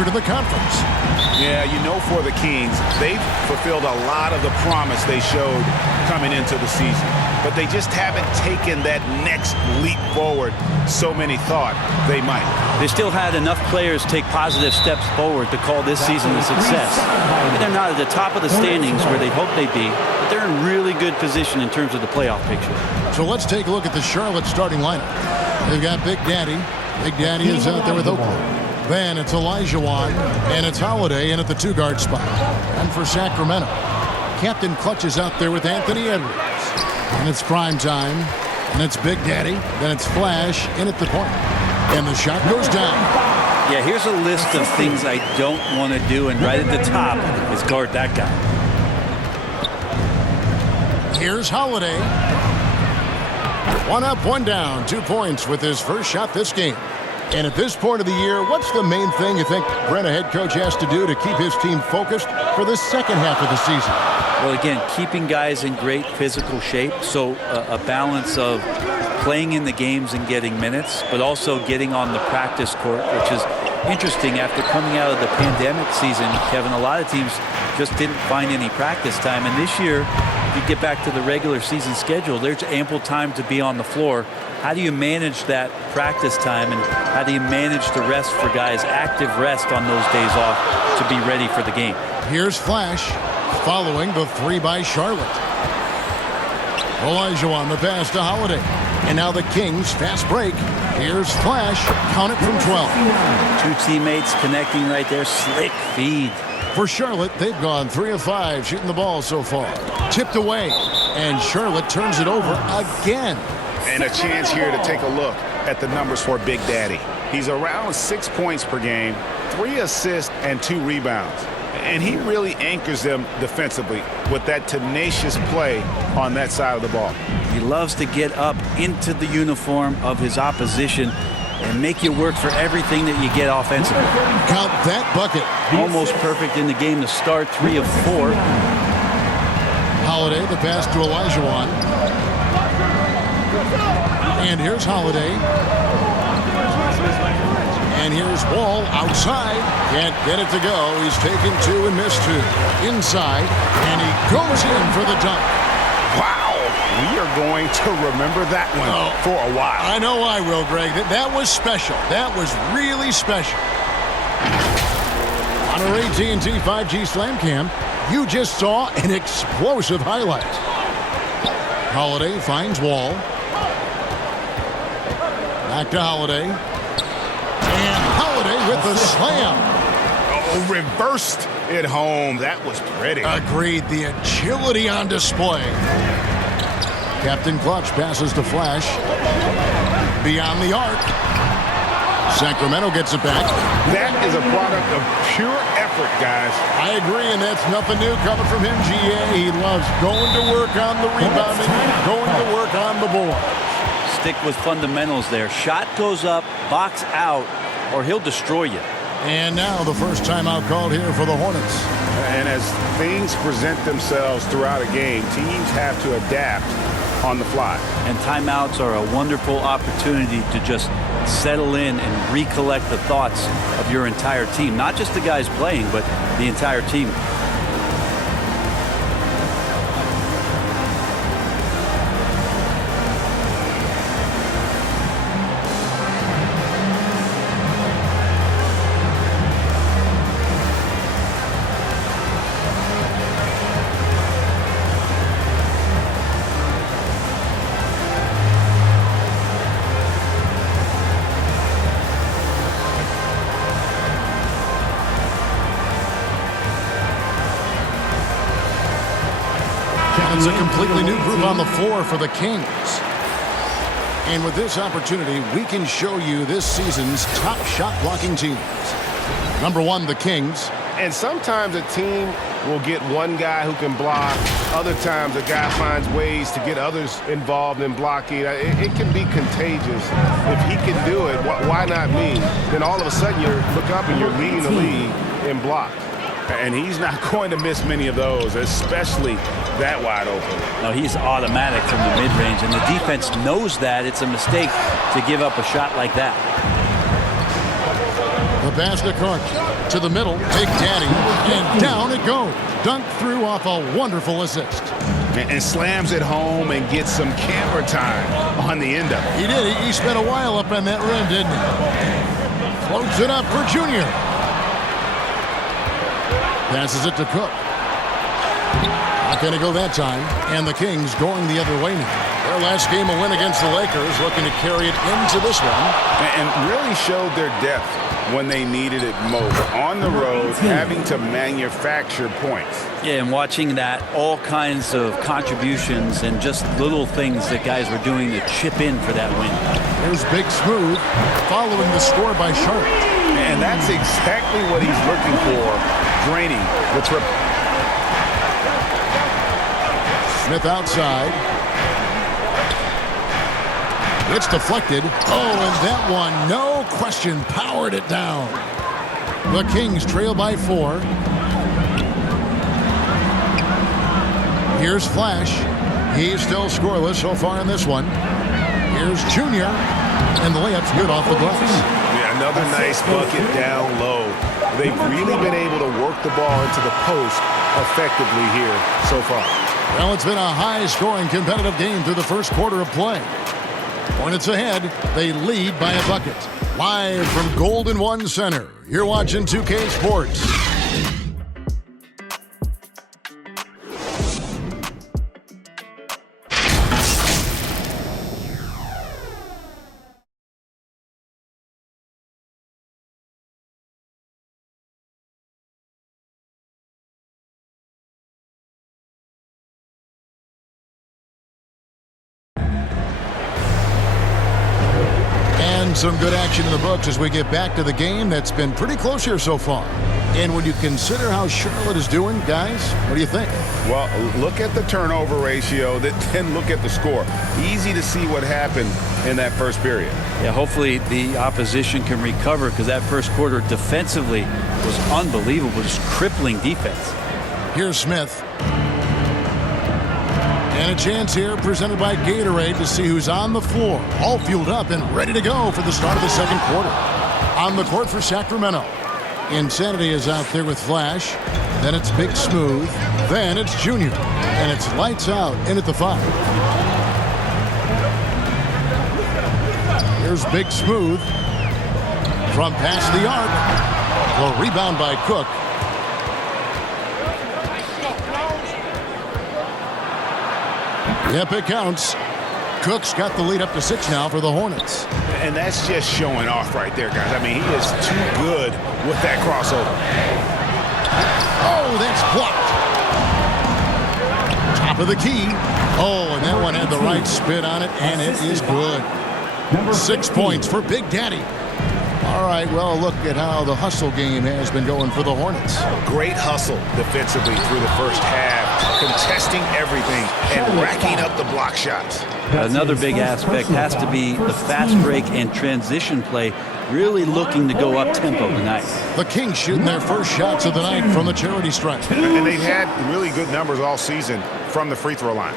record in the conference. Yeah, you know, for the Kings, they've fulfilled a lot of the promise they showed coming into the season. But they just haven't taken that next leap forward so many thought they might. They still had enough players take positive steps forward to call this season a success. Maybe they're not at the top of the standings where they hoped they'd be, but they're in really good position in terms of the playoff picture. So let's take a look at the Charlotte starting lineup. They've got Big Daddy. Big Daddy is out there with Oakland. Then it's Olajuwon, and it's Holiday in at the two-guard spot. And for Sacramento, Captain Clutch is out there with Anthony Edwards. And it's prime time, and it's Big Daddy. Then it's Flash in at the point. And the shot goes down. Yeah, here's a list of things I don't want to do, and right at the top is guard that guy. Here's Holiday. One up, one down. 2 points with his first shot this game. And at this point of the year, what's the main thing you think Brent, a head coach, has to do to keep his team focused for the second half of the season? Well, again, keeping guys in great physical shape, so a balance of playing in the games and getting minutes, but also getting on the practice court, which is interesting after coming out of the pandemic season. Kevin, a lot of teams just didn't find any practice time, and this year, if you get back to the regular season schedule, there's ample time to be on the floor. How do you manage that practice time, and how do you manage the rest for guys, active rest on those days off to be ready for the game? Here's Flash following the three by Charlotte. Olajuwon the pass to Holiday. And now the Kings fast break. Here's Flash. Count it from 12. Two teammates connecting right there. Slick feed. For Charlotte, they've gone 3 of 5 shooting the ball so far. Tipped away. And Charlotte turns it over again. And a chance here to take a look at the numbers for Big Daddy. He's around 6 points per game, 3 assists, and 2 rebounds. And he really anchors them defensively with that tenacious play on that side of the ball. He loves to get up into the uniform of his opposition and make you work for everything that you get offensively. Count that bucket. Almost perfect in the game to start, 3 of 4. Holiday, the pass to Olajuwon. And here's Holiday. And here's Wall outside. Can't get it to go. He's taken 2 and missed 2. Inside. And he goes in for the dunk. Wow. We are going to remember that one for a while. I know I will, Greg. That was special. That was really special. On our AT&T 5G Slam Cam, you just saw an explosive highlight. Holiday finds Wall. Back to Holiday. And Holiday with the slam. Oh, reversed it home. That was pretty. Agreed. The agility on display. Captain Clutch passes to Flash. Beyond the arc. Sacramento gets it back. That is a product of pure effort, guys. I agree, and that's nothing new coming from him, GA. He loves going to work on the rebounding, going to work on the board. Stick with fundamentals there. Shot goes up, box out, or he'll destroy you. And now the first timeout called here for the Hornets. And as things present themselves throughout a game, teams have to adapt on the fly. And timeouts are a wonderful opportunity to just settle in and recollect the thoughts of your entire team. Not just the guys playing, but the entire team. It's a completely new group on the floor for the Kings. And with this opportunity, we can show you this season's top shot blocking teams. Number 1, the Kings. And sometimes a team will get one guy who can block. Other times a guy finds ways to get others involved in blocking. It can be contagious. If he can do it, why not me? Then all of a sudden you look up and you're leading the league in blocks. And he's not going to miss many of those, especially that wide open. No, he's automatic from the mid-range, and the defense knows that. It's a mistake to give up a shot like that. The The pass to Cook. To the middle. Big Daddy. And down it goes. Dunked through off a wonderful assist. And slams it home and gets some camera time on the end of it. He did. He spent a while up on that rim, didn't he? Floats it up for Junior. Passes it to Cook. Not going to go that time. And the Kings going the other way now. Their last game a win against the Lakers, looking to carry it into this one. And really showed their depth when they needed it most. On the road, having to manufacture points. Yeah, and watching that, all kinds of contributions and just little things that guys were doing to chip in for that win. There's Big Smooth following the score by Charlotte. And that's exactly what he's looking for, draining the triple. Smith outside. It's deflected. Oh, and that one, no question, powered it down. The Kings trail by 4. Here's Flash. He's still scoreless so far in this one. Here's Junior. And the layup's good off the glass. Yeah, another nice bucket down low. They've really been able to work the ball into the post effectively here so far. Well, it's been a high-scoring competitive game through the first quarter of play. Hornets ahead. They lead by a bucket. Live from Golden One Center, you're watching 2K Sports. Some good action in the books as we get back to the game that's been pretty close here so far. And when you consider how Charlotte is doing, guys, what do you think? Well, look at the turnover ratio, then look at the score. Easy to see what happened in that first period. Yeah, hopefully the opposition can recover because that first quarter defensively was unbelievable, just crippling defense. Here's Smith. And a chance here presented by Gatorade to see who's on the floor. All fueled up and ready to go for the start of the second quarter. On the court for Sacramento. Insanity is out there with Flash. Then it's Big Smooth. Then it's Junior. And it's lights out in at the 5. Here's Big Smooth. From past the arc. The rebound by Cook. Yep, it counts. Cook's got the lead up to 6 now for the Hornets. And that's just showing off right there, guys. I mean, he is too good with that crossover. Oh, that's blocked. Top of the key. Oh, and that one had the right spin on it, and it is good. 6 points for Big Daddy. All right, well, look at how the hustle game has been going for the Hornets. Great hustle defensively through the first half, contesting everything and racking up the block shots. Another big aspect has to be the fast break and transition play, really looking to go up-tempo tonight. The Kings shooting their first shots of the night from the charity stripe. And they've had really good numbers all season from the free throw line.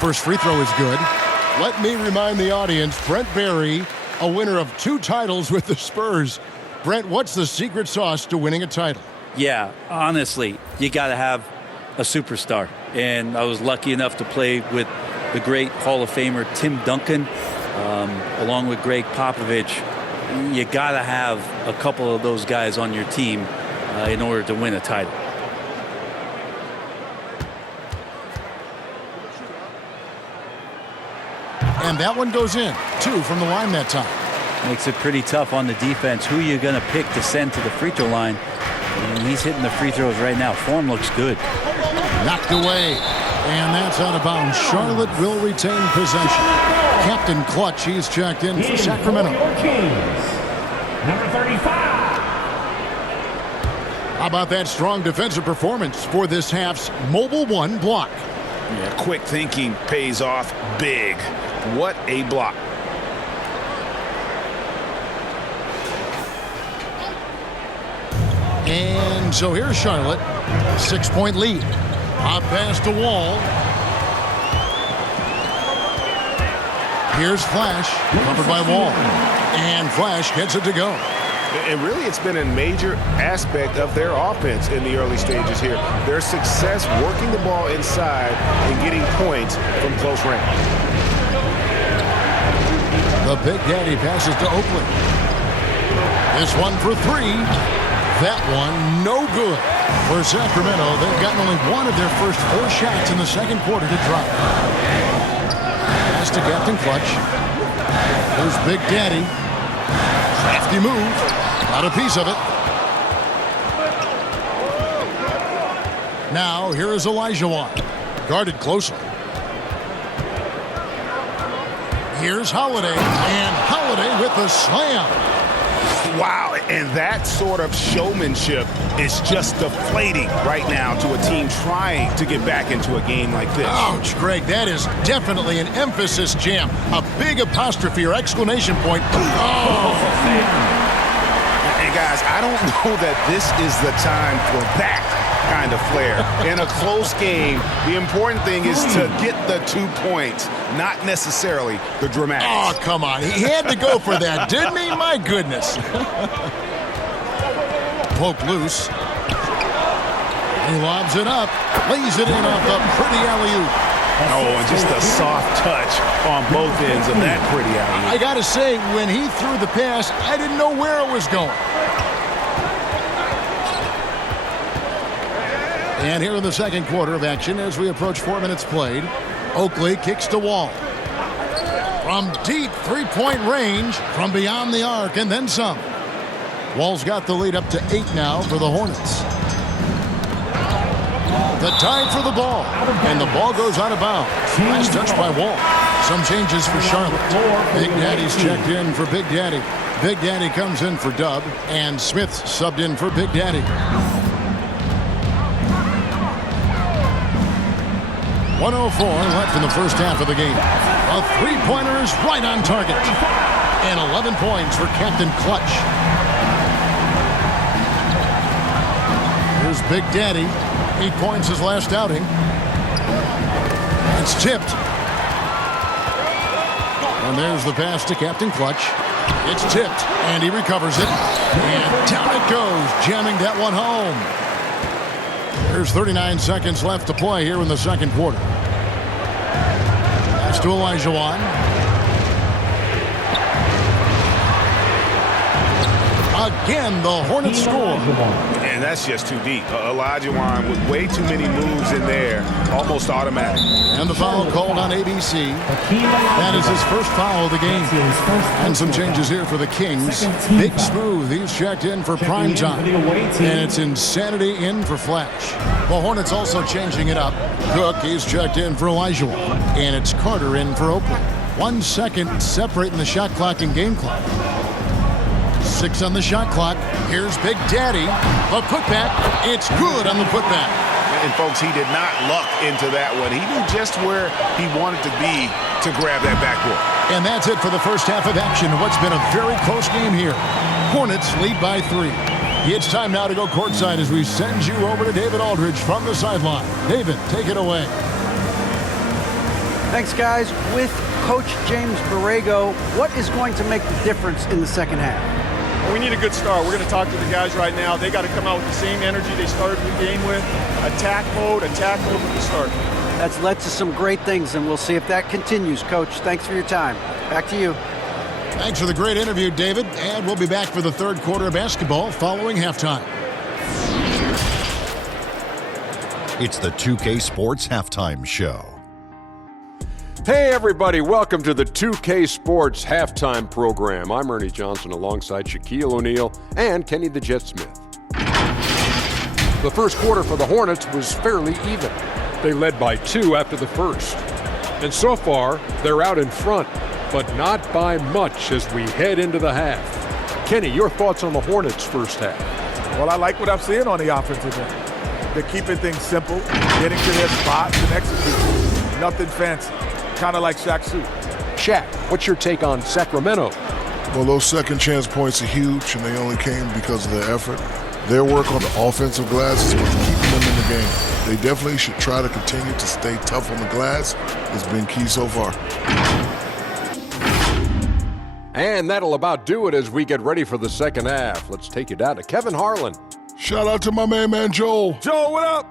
First free throw is good. Let me remind the audience, Brent Barry, a winner of 2 titles with the Spurs. Brent, what's the secret sauce to winning a title? Yeah, honestly, you got to have a superstar. And I was lucky enough to play with the great Hall of Famer Tim Duncan, along with Greg Popovich. You got to have a couple of those guys on your team in order to win a title. And that one goes in. 2 from the line that time. Makes it pretty tough on the defense. Who are you going to pick to send to the free throw line? And he's hitting the free throws right now. Form looks good. Knocked away. And that's out of bounds. Charlotte will retain possession. Captain Clutch, he's checked in for Sacramento. Number 35. How about that strong defensive performance for this half's Mobile One block? Yeah, quick thinking pays off big. What a block. And so here's Charlotte. 6-point lead. Hot pass to Wall. Here's Flash, covered by Wall. And Flash gets it to go. And really, it's been a major aspect of their offense in the early stages here. Their success working the ball inside and getting points from close range. The Big Daddy passes to Oakley. This one for three. That one no good. For Sacramento, they've gotten only one of their first 4 shots in the second quarter to drop. Pass to Captain Clutch. There's Big Daddy. Crafty move. Got a piece of it. Now, here is Olajuwon. Guarded closely. Here's Holiday. And Holiday with the slam. Wow, and that sort of showmanship is just deflating right now to a team trying to get back into a game like this. Ouch, Greg, that is definitely an emphasis jam. A big apostrophe or exclamation point. Oh! And guys, I don't know that this is the time for that kind of flair. In a close game, the important thing is to get the 2 points, not necessarily the dramatics. Oh, come on. He had to go for that, didn't he? My goodness. Poke loose. He lobs it up. Lays it in off the pretty alley-oop. Oh, and just a soft touch on both ends of that pretty alley-oop. I got to say, when he threw the pass, I didn't know where it was going. And here in the second quarter of action, as we approach 4 minutes played, Oakley kicks to Wall. From deep three-point range, from beyond the arc, and then some. Wall's got the lead up to 8 now for the Hornets. The time for the ball, and the ball goes out of bounds. Nice touch by Wall. Some changes for Charlotte. Big Daddy's checked in for Big Daddy. Big Daddy comes in for Dub, and Smith's subbed in for Big Daddy. 1:04 left in the first half of the game. A three-pointer is right on target. And 11 points for Captain Clutch. Here's Big Daddy. 8 points his last outing. It's tipped. And there's the pass to Captain Clutch. It's tipped, and he recovers it. And down it goes, jamming that one home. There's 39 seconds left to play here in the second quarter. Pass to Olajuwon. Again, the Hornets score. And that's just too deep. Olajuwon with way too many moves in there, almost automatic. And the foul called on ABC. That is his first foul of the game. And some changes here for the Kings. Big Smooth, he's checked in for prime time. And it's Insanity in for Flash. The Hornets also changing it up. Cook, he's checked in for Olajuwon. And it's Carter in for Oakley. 1 second separating the shot clock and game clock. 6 on the shot clock. Here's Big Daddy. A putback. It's good on the putback. And folks, he did not luck into that one. He knew just where he wanted to be to grab that backboard. And that's it for the first half of action. What's been a very close game here. Hornets lead by 3. It's time now to go courtside as we send you over to David Aldridge from the sideline. David, take it away. Thanks, guys. With Coach James Borrego, what is going to make the difference in the second half? We need a good start. We're going to talk to the guys right now. They got to come out with the same energy they started the game with. Attack mode with the start. That's led to some great things, and we'll see if that continues. Coach, thanks for your time. Back to you. Thanks for the great interview, David. And we'll be back for the third quarter of basketball following halftime. It's the 2K Sports Halftime Show. Hey everybody, welcome to the 2K Sports Halftime Program. I'm Ernie Johnson alongside Shaquille O'Neal and Kenny the Jet Smith. The first quarter for the Hornets was fairly even. They led by 2 after the first. And so far, they're out in front, but not by much as we head into the half. Kenny, your thoughts on the Hornets' first half? Well, I like what I'm seeing on the offensive end. They're keeping things simple, getting to their spots and executing. Nothing fancy. Kind of like Shaq Suit. Shaq, what's your take on Sacramento? Well, those second chance points are huge, and they only came because of their effort. Their work on the offensive glass is what's keeping them in the game. They definitely should try to continue to stay tough on the glass. It's been key so far. And that'll about do it as we get ready for the second half. Let's take you down to Kevin Harlan. Shout out to my main man, Joel. Joel, what up?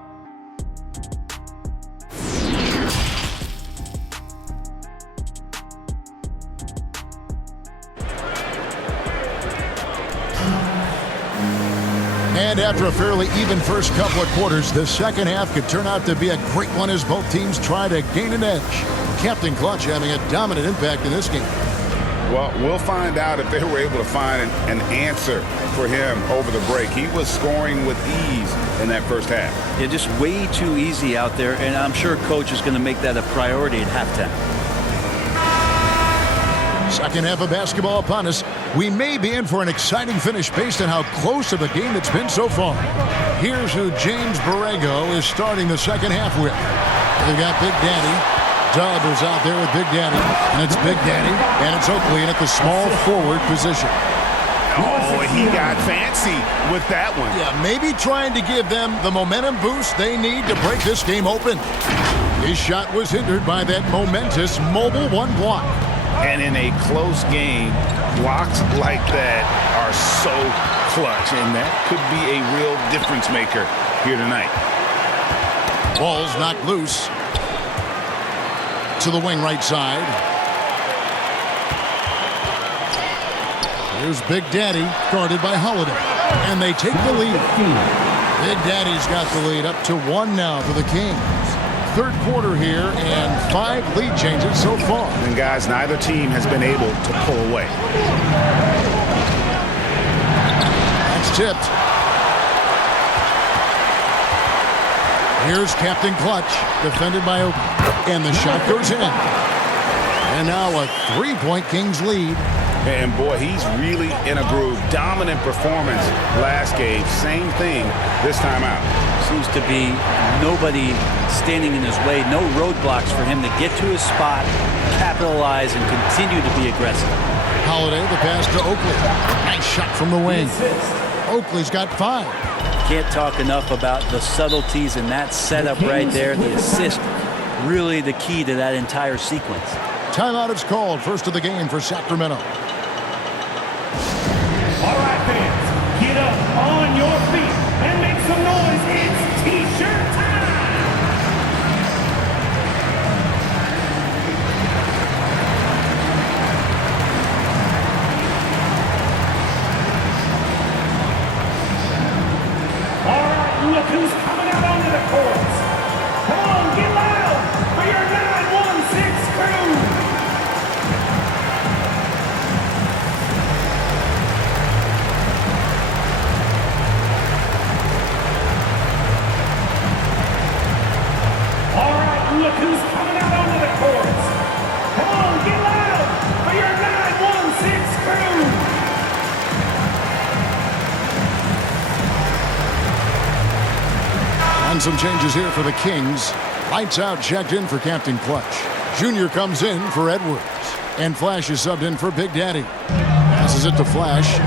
And after a fairly even first couple of quarters, the second half could turn out to be a great one as both teams try to gain an edge. Captain Clutch having a dominant impact in this game. Well, we'll find out if they were able to find an answer for him over the break. He was scoring with ease in that first half. Yeah, just way too easy out there, and I'm sure Coach is going to make that a priority at halftime. Second half of basketball upon us. We may be in for an exciting finish based on how close of a game it's been so far. Here's who James Borrego is starting the second half with. They've got Big Daddy. Dub is out there with Big Daddy, and it's Big Daddy, and it's Oakley in at the small forward position. Oh, he got fancy with that one. Yeah, maybe trying to give them the momentum boost they need to break this game open. His shot was hindered by that momentous mobile one block. And in a close game, blocks like that are so clutch, and that could be a real difference maker here tonight. Ball's knocked loose. To the wing right side. Here's Big Daddy, guarded by Holiday. And they take the lead. Big Daddy's got the lead up to 1 now for the Kings. Third quarter here and 5 lead changes so far. And guys, neither team has been able to pull away. That's tipped. Here's Captain Clutch, defended by Oakley. And the shot goes in. And now a 3-point Kings lead. And boy, he's really in a groove. Dominant performance last game. Same thing this time out. Seems to be nobody standing in his way. No roadblocks for him to get to his spot, capitalize, and continue to be aggressive. Holiday, the pass to Oakley. Nice shot from the wing. Oakley's got 5. Can't talk enough about the subtleties in that setup right there. The assist, really the key to that entire sequence. Timeout is called. First of the game for Sacramento. All right, fans, get up on your feet and make some noise. It's T-shirt time. All right, look who's coming out onto the courts. Come on, get loud for your 916 crew. All right, look who's coming out onto the courts. Come on, get loud for your 916 crew. And some changes here for the Kings. Lights out, checked in for Captain Clutch. Junior comes in for Edwards. And Flash is subbed in for Big Daddy. Passes it to Flash.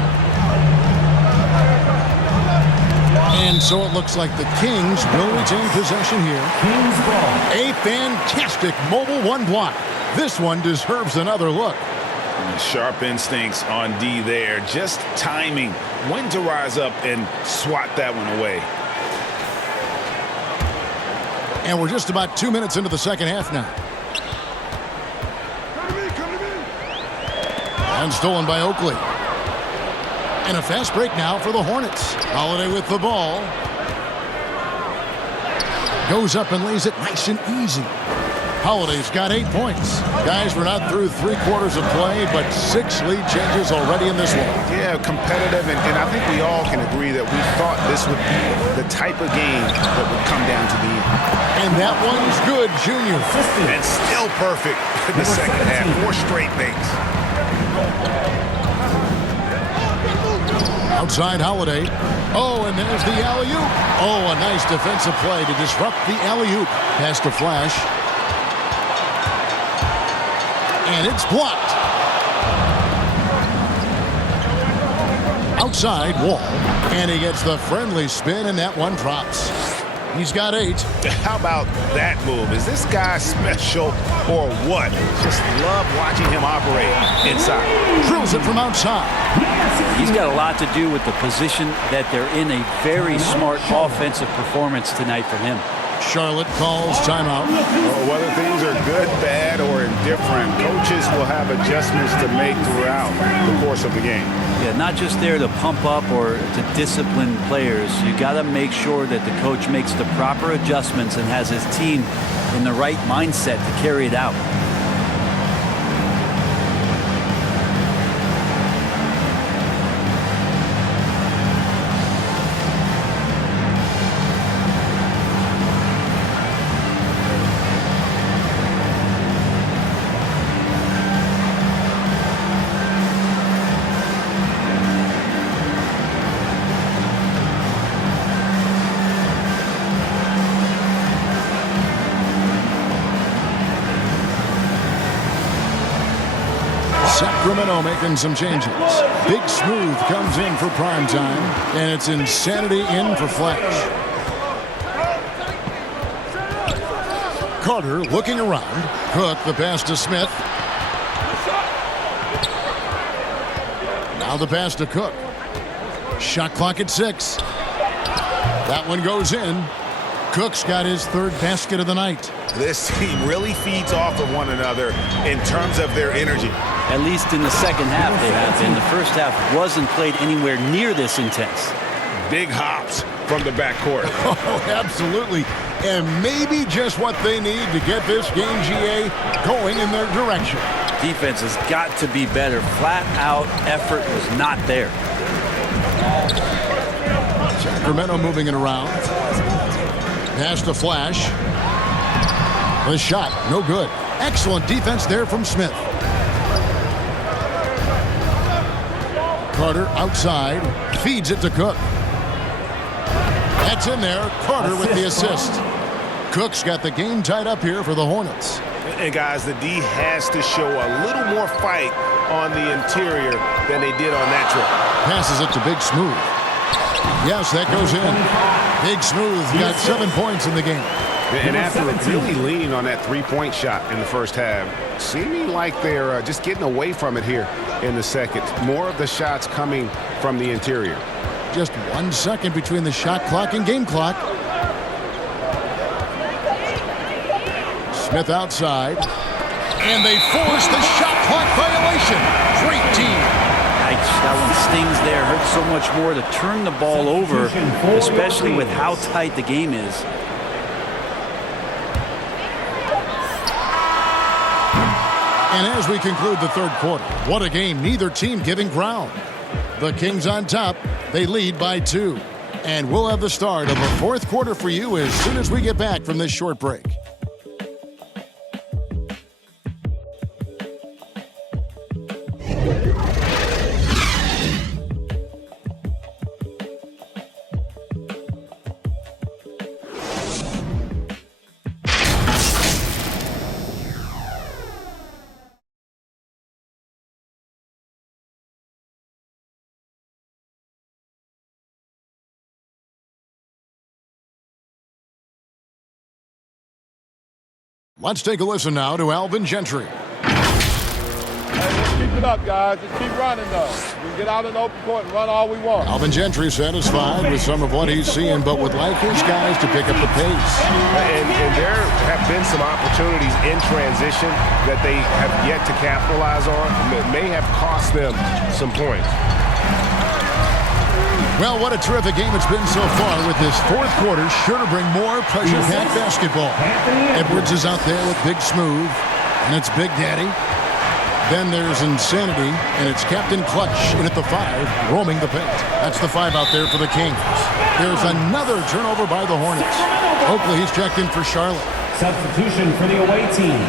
And so it looks like the Kings will retain possession here. Kings ball. A fantastic mobile one block. This one deserves another look. Sharp instincts on D there. Just timing when to rise up and swat that one away. And we're just about 2 minutes into the second half now. And stolen by Oakley. And a fast break now for the Hornets. Holiday with the ball. Goes up and lays it nice and easy. Holiday's got 8 points. Guys, we're not through 3 quarters of play, but 6 lead changes already in this one. Yeah, competitive, and I think we all can agree that we thought this would be the type of game that would come down to the end. And that one's good, Junior. And still perfect in the second half. 4 straight things. Outside Holiday. Oh, and there's the alley-oop. Oh, a nice defensive play to disrupt the alley-oop. Pass to Flash. And it's blocked. outside Wall, and he gets the friendly spin, and that one drops. He's got 8. How about that move? Is this guy special or what? Just love watching him operate inside. Drills it from outside. He's got a lot to do with the position that they're in. A very smart offensive performance tonight from him. Charlotte calls timeout. Well, whether things are good, bad, or indifferent, coaches will have adjustments to make throughout the course of the game. Yeah, not just there to pump up or to discipline players. You got to make sure that the coach makes the proper adjustments and has his team in the right mindset to carry it out. Sacramento making some changes. Big Smooth comes in for prime time, and it's Insanity in for Flash. Carter looking around. Cook the pass to Smith. Now the pass to Cook. Shot clock at 6. That one goes in. Cook's got his 3rd basket of the night. This team really feeds off of one another in terms of their energy. At least in the second half they have been. The first half wasn't played anywhere near this intense. Big hops from the backcourt. Oh, absolutely. And maybe just what they need to get this game, GA, going in their direction. Defense has got to be better. Flat out effort was not there. Sacramento moving it around. Pass to Flash. The shot, no good. Excellent defense there from Smith. Carter outside, feeds it to Cook. That's in there. Carter with the assist. Cook's got the game tied up here for the Hornets. And guys, the D has to show a little more fight on the interior than they did on that trip. Passes it to Big Smooth. Yes, that goes in. Big Smooth got 7 points in the game. And after really leaning on that three-point shot in the first half, seeming like they're just getting away from it here in the second. More of the shots coming from the interior. Just 1 second between the shot clock and game clock. Smith outside. And they force the shot clock violation. Great team. Yikes, that one stings there. Hurts so much more to turn the ball over, especially with how tight the game is. And as we conclude the 3rd quarter, what a game, neither team giving ground. The Kings on top, they lead by 2. And we'll have the start of the 4th quarter for you as soon as we get back from this short break. Let's take a listen now to Alvin Gentry. Hey, let's keep it up, guys. Just keep running, though. We can get out in the open court and run all we want. Alvin Gentry satisfied with some of what he's seeing, but would like his guys to pick up the pace. And there have been some opportunities in transition that they have yet to capitalize on that may have cost them some points. Well, what a terrific game it's been so far with this 4th quarter. Sure to bring more pressure-packed basketball. Edwards is out there with Big Smooth, and it's Big Daddy. Then there's Insanity, and it's Captain Clutch in at the 5, roaming the paint. That's the 5 out there for the Kings. There's another turnover by the Hornets. Oakley, he's checked in for Charlotte. Substitution for the away team.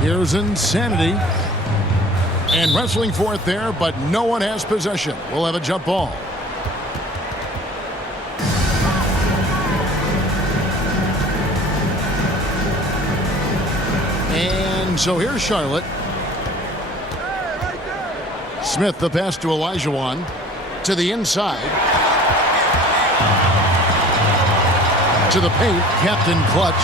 Here's Insanity. And wrestling for it there, but no one has possession. We'll have a jump ball. And so here's Charlotte. Smith, the pass to Olajuwon. To the inside. To the paint. Captain Clutch.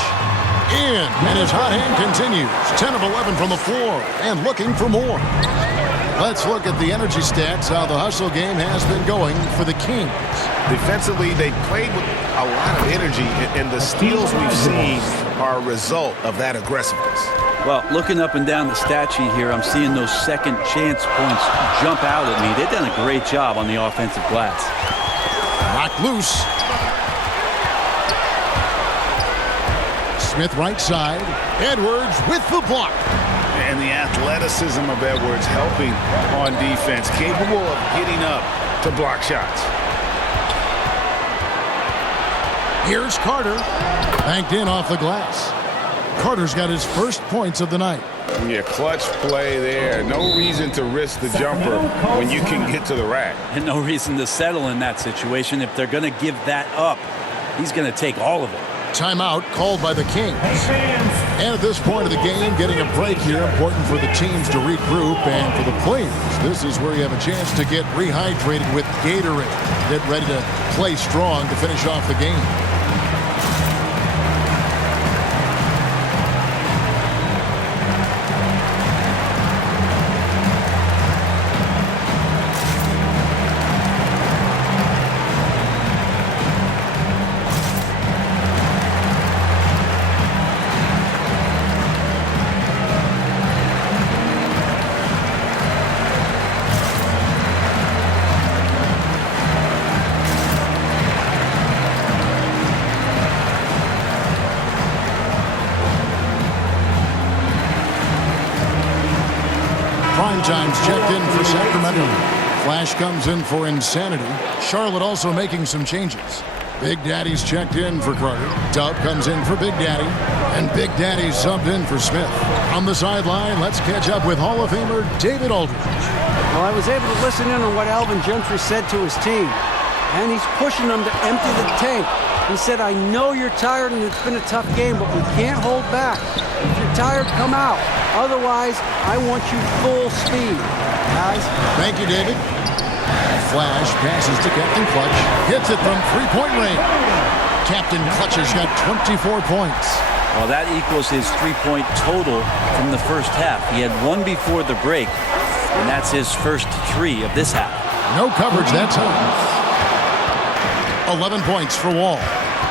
In. And his hot hand continues. 10 of 11 from the floor. And looking for more. Let's look at the energy stats, how the hustle game has been going for the Kings. Defensively, they played with a lot of energy, and the steals we've seen are a result of that aggressiveness. Well, looking up and down the stat sheet here, I'm seeing those second chance points jump out at me. They've done a great job on the offensive glass. Knocked loose. Smith right side. Edwards with the block. And the athleticism of Edwards helping on defense, capable of getting up to block shots. Here's Carter. Banked in off the glass. Carter's got his first points of the night. Yeah, clutch play there. No reason to risk the jumper when you can get to the rack. And no reason to settle in that situation. If they're going to give that up, he's going to take all of it. Timeout called by the Kings. And at this point of the game, getting a break here, important for the teams to regroup, and for the players, this is where you have a chance to get rehydrated with Gatorade. Get ready to play strong to finish off the game. Times checked in for Sacramento. Flash comes in for Insanity. Charlotte also making some changes. Big Daddy's checked in for Carter. Dub comes in for Big Daddy. And Big Daddy subbed in for Smith. On the sideline, let's catch up with Hall of Famer David Aldridge. Well, I was able to listen in on what Alvin Gentry said to his team. And he's pushing them to empty the tank. He said, I know you're tired and it's been a tough game, but we can't hold back. If you're tired, come out. Otherwise, I want you full speed, guys. Thank you, David. Flash passes to Captain Clutch. Hits it from three-point range. Captain Clutch has got 24 points. Well, that equals his three-point total from the first half. He had one before the break, and that's his first three of this half. No coverage that time. 11 points for Wall.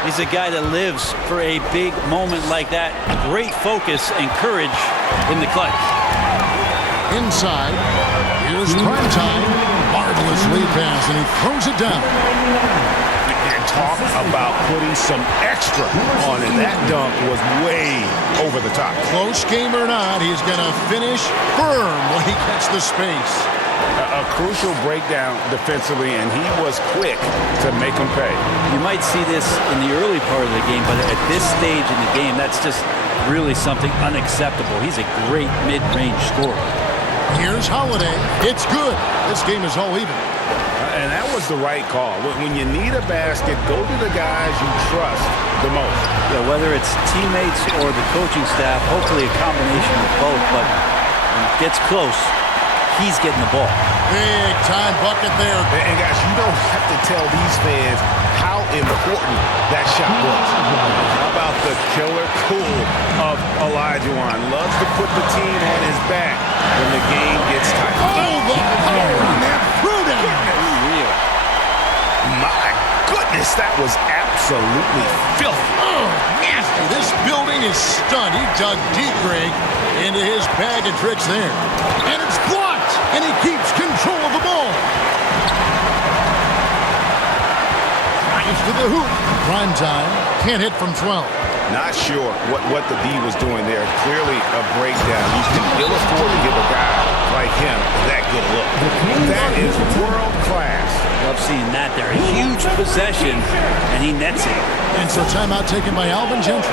He's a guy that lives for a big moment like that. Great focus and courage in the clutch. Inside, here's Prime Time. Marvelous lead pass, and he throws it down. And talk about putting some extra on it. That dunk was way over the top. Close game or not, he's going to finish firm when he gets the space. A crucial breakdown defensively, and he was quick to make him pay. You might see this in the early part of the game, but at this stage in the game, that's just really something unacceptable. He's a great mid-range scorer. Here's Holiday. It's good. This game is all even. And that was the right call. When you need a basket, go to the guys you trust the most. Yeah, whether it's teammates or the coaching staff, hopefully a combination of both, but when it gets close, he's getting the ball. Big time bucket there. And guys, you don't have to tell these fans how important that shot was. How about the killer cool of Olajuwon? Loves to put the team on his back when the game gets tight. Oh, the power on that throw-down. My goodness, that was absolutely filthy. Oh, nasty. This building is stunned. He dug deep, Greg, into his bag of tricks there. And it's blocked, and he keeps control of the ball. Drives to the hoop. Prime Time. Can't hit from 12. Not sure what the D was doing there. Clearly a breakdown. You can ill afford to give a guy like him that good a look. That is world class. Love seeing that there. A huge possession, and he nets it. And so timeout taken by Alvin Gentry.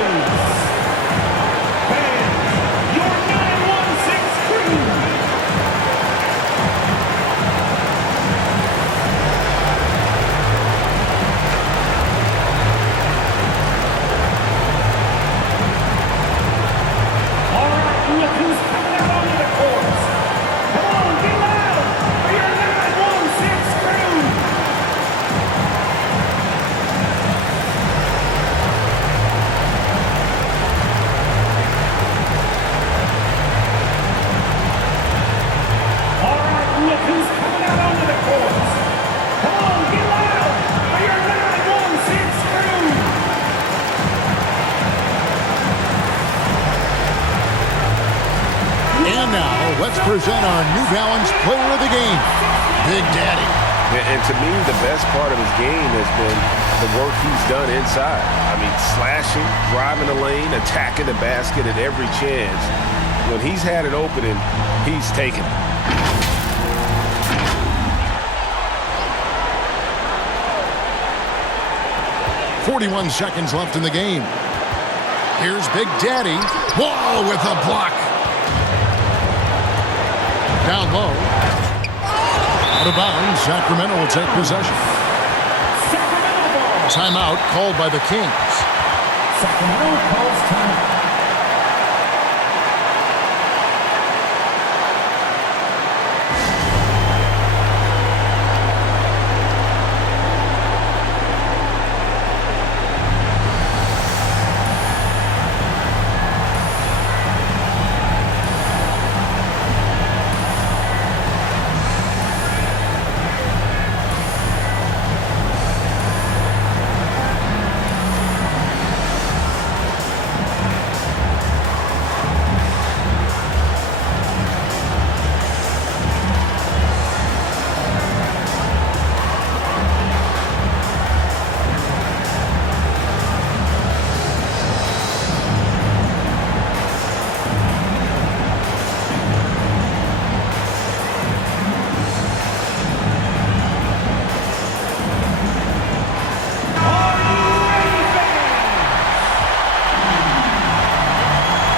let's present our New Balance Player of the Game, Big Daddy. And to me, the best part of his game has been the work he's done inside. I mean, slashing, driving the lane, attacking the basket at every chance. When he's had an opening, he's taken it. .41 seconds left in the game. Here's Big Daddy. Wall with a block. Down low. Out of bounds. Sacramento will take possession. Timeout called by the Kings. Sacramento calls timeout.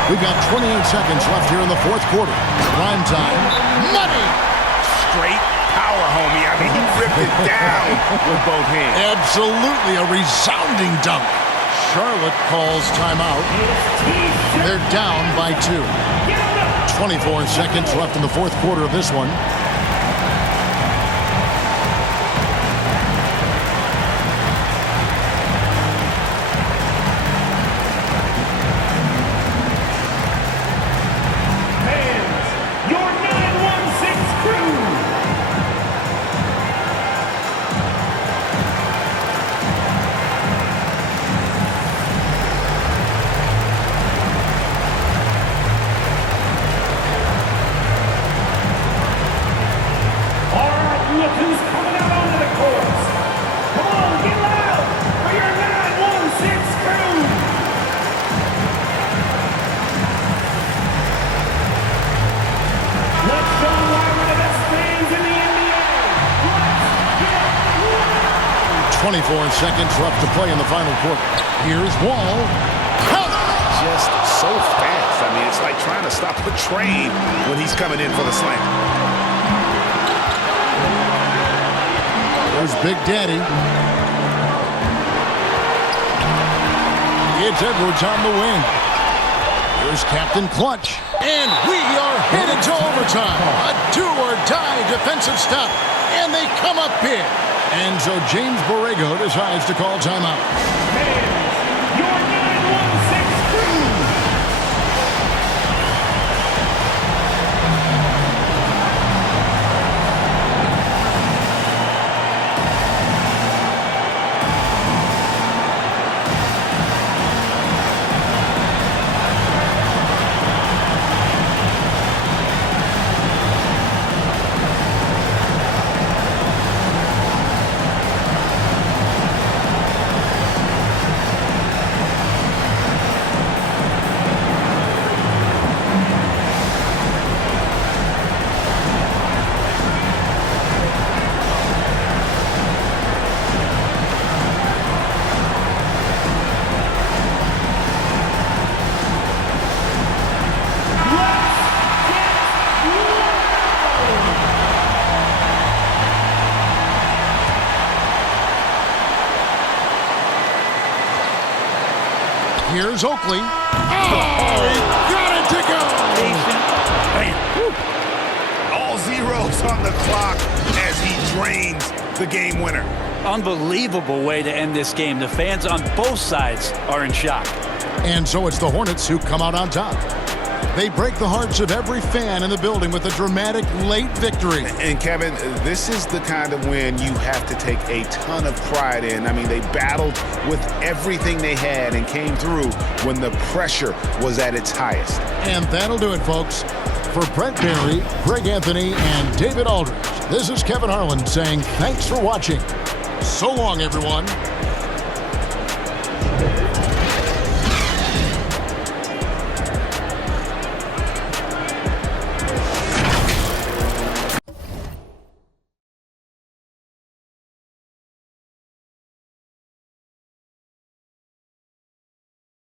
We've got 28 seconds left here in the fourth quarter. Prime time. Money! Straight power, homie. I mean, he ripped it down with both hands. Absolutely a resounding dunk. Charlotte calls timeout. They're down by 2. 24 seconds left in the fourth quarter of this one. Seconds left to play in the final quarter. Here's Wall. Just so fast. I mean, it's like trying to stop a train when he's coming in for the slam. There's Big Daddy. It's Edwards on the wing. Here's Captain Clutch. And we are headed to overtime. A do-or-die defensive stop. And they come up big. And so James Borrego decides to call timeout. Your 9-1-6 crew. Here's Oakley. Oh, he got it to go! All zeros on the clock as he drains the game winner. Unbelievable way to end this game. The fans on both sides are in shock. And so it's the Hornets who come out on top. They break the hearts of every fan in the building with a dramatic late victory. And Kevin, this is the kind of win you have to take a ton of pride in. I mean, they battled with everything they had and came through when the pressure was at its highest. And that'll do it, folks. For Brent Barry, Greg Anthony, and David Aldridge, this is Kevin Harlan saying thanks for watching. So long, everyone.